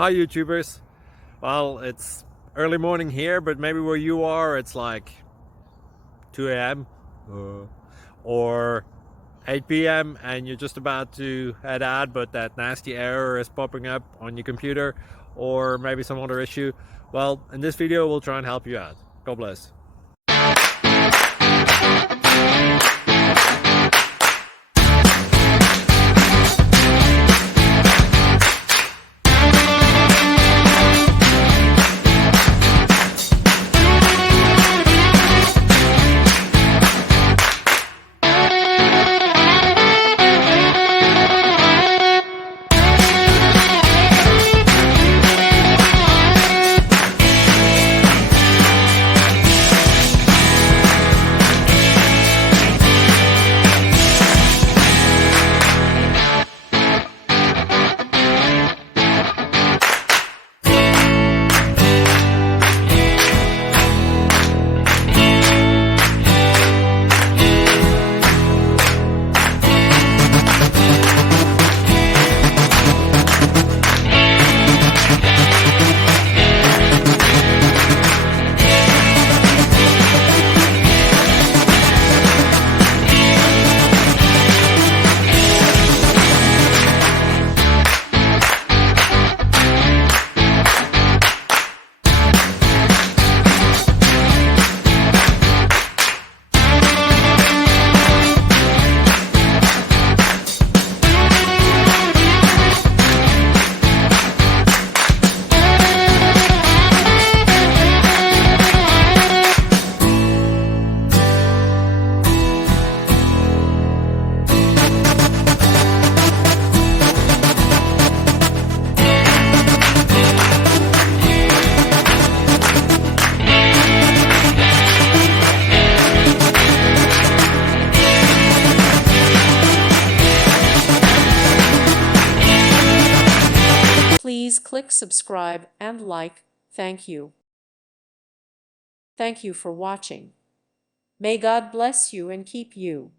Hi YouTubers. Well, it's early morning here, but maybe where you are it's like 2 a.m. Or 8 p.m. and you're just about to head out, but that nasty error is popping up on your computer, or maybe some other issue. Well, in this video we'll try and help you out. God bless. Please click subscribe and like. Thank you. Thank you for watching. May God bless you and keep you.